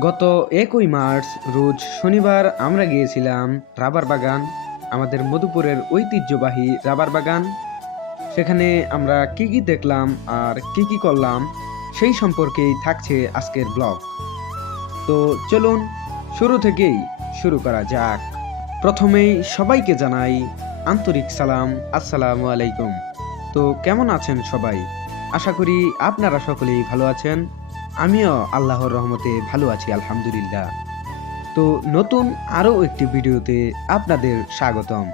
গত একই মার্চ, রোজ শনিবার আমরা গিয়েছিলাম রাবার বাগান, আমাদের মধুপুরের ঐতিহ্যবাহী রাবার বাগান। সেখানে আমরা কি কি দেখলাম আর কি কি করলাম সেই সম্পর্কেই থাকছে আজকের ব্লগ। তো চলুন, শুরু থেকেই শুরু করা যাক। প্রথমেই সবাইকে জানাই আন্তরিক সালাম, আসসালামু আলাইকুম। তো কেমন আছেন সবাই? আশা করি আপনারা সকলেই ভালো আছেন। আমিও আল্লাহর রহমতে ভালো আছি, আলহামদুলিল্লাহ। তো নতুন আরও একটি ভিডিওতে আপনাদের স্বাগতম।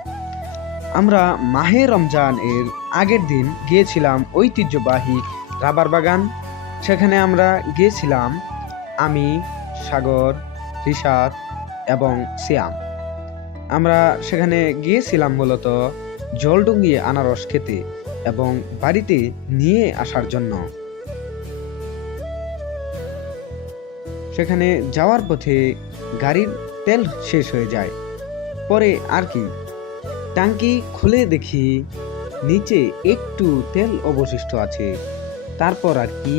আমরা মাহে রমজান এর আগের দিন গিয়েছিলাম ঐতিহ্যবাহী রাবার বাগান। সেখানে আমরা গিয়েছিলাম আমি, সাগর, রিশাদ এবং সিয়াম। আমরা সেখানে গিয়েছিলাম মূলত জলডুঙ্গি আনারস খেতে এবং বাড়িতে নিয়ে আসার জন্য। সেখানে যাওয়ার পথে গাড়ির তেল শেষ হয়ে যায়। পরে আর কি। ট্যাঙ্কি খুলে দেখি নিচে একটু তেল অবশিষ্ট আছে। তারপর আর কি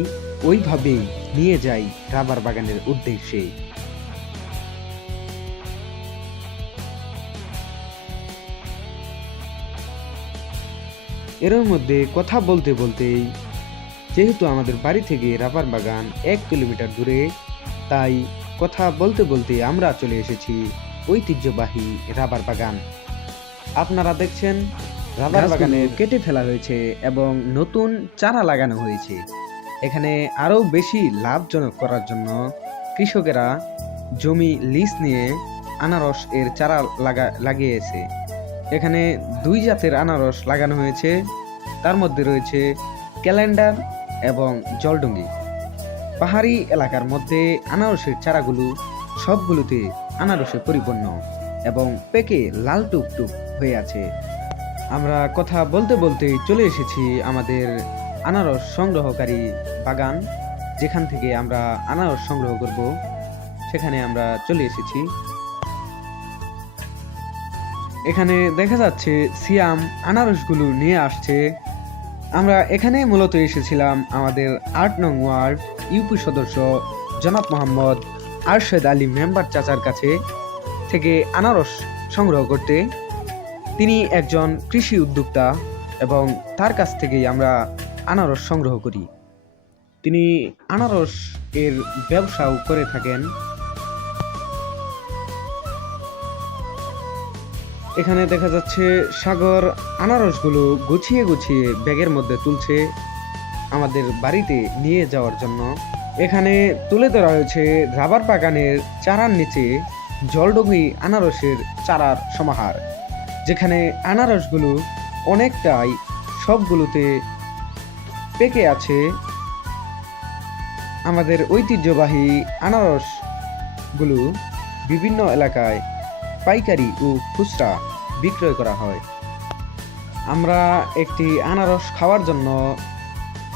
ওইভাবেই নিয়ে যাই রাবার বাগানের উদ্দেশ্যে। এর মধ্যে কথা বলতে বলতেই, যেহেতু আমাদের বাড়ি থেকে রাবার বাগান এক কিলোমিটার দূরে তাই কথা বলতে বলতে আমরা চলে এসেছি ঐতিহ্যবাহী রাবার বাগান। আপনারা দেখছেন রাবার বাগানে কেটে ফেলা হয়েছে এবং নতুন চারা লাগানো হয়েছে। এখানে আরও বেশি লাভজনক করার জন্য কৃষকেরা জমি লিজ নিয়ে আনারস এর চারা লাগা লাগিয়েছে। এখানে দুই জাতের আনারস লাগানো হয়েছে। তার মধ্যে রয়েছে ক্যালেন্ডার এবং জলডুঙ্গি। পাহাড়ি এলাকার মধ্যে আনারসের চারাগুলো সবগুলোতে আনারসে পরিপূর্ণ এবং পেকে লাল টুকটুক হয়ে আছে। আমরা কথা বলতে বলতে চলে এসেছি আমাদের আনারস সংগ্রহকারী বাগান, যেখান থেকে আমরা আনারস সংগ্রহ করব। সেখানে আমরা চলে এসেছি। এখানে দেখা যাচ্ছে সিয়াম আনারসগুলো নিয়ে আসছে। আমরা এখানে মূলত এসেছিলাম আমাদের আট নং ওয়ার্ড, ইউপি সদস্য জনাব মোহাম্মদ আরশেদ আলী মেম্বার চাচার কাছে থেকে আনারস সংগ্রহ করতে। তিনি একজন কৃষি উদ্যোক্তা এবং তার কাছ থেকেই আমরা আনারস সংগ্রহ করি। তিনি আনারস এর ব্যবসাও করে থাকেন। এখানে দেখা যাচ্ছে সাগর আনারসগুলো গুছিয়ে গুছিয়ে ব্যাগের মধ্যে তুলছে আমাদের বাড়িতে নিয়ে যাওয়ার জন্য। এখানে তুলে ধরা হয়েছে রাবার বাগানের চারার নিচে জলডুঙ্গি আনারসের চারার সমাহার, যেখানে আনারসগুলো অনেকটাই সবগুলোতে পেকে আছে। আমাদের ঐতিহ্যবাহী আনারসগুলো বিভিন্ন এলাকায় পাইকারি ও খুচরা বিক্রয় করা হয়। আমরা একটি আনারস খাওয়ার জন্য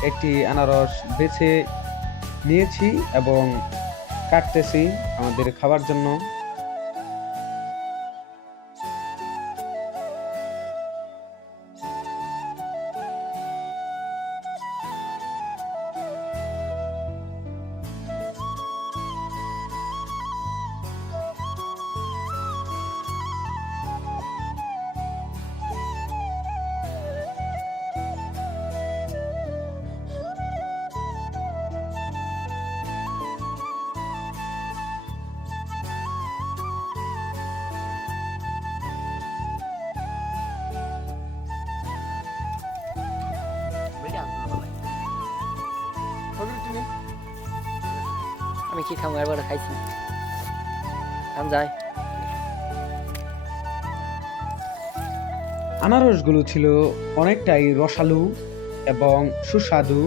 একটি আনারস বেছে নিয়েছি এবং কাটতেছি আমাদের খাওয়ার জন্য। আমি খাইছি। যাই। আনারসগুলো ছিল অনেকটাই রসালু এবং সুস্বাদু।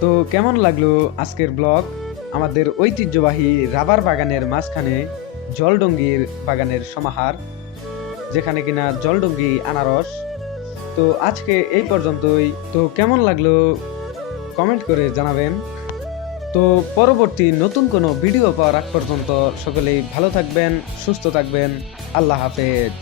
তো কেমন লাগল আজকের ব্লগ? আমাদের ঐতিহ্যবাহী রাবার বাগানের মাঝখানে জলডঙ্গির বাগানের সমাহার, যেখানে কিনা জলডঙ্গি আনারস। তো আজকে এই পর্যন্তই। তো কেমন লাগল? কমেন্ট করে জানাবেন। তো পরবর্তী নতুন কোনো ভিডিও পাওয়ার আগ পর্যন্ত সকলেই ভালো থাকবেন, সুস্থ থাকবেন। আল্লাহ হাফেজ।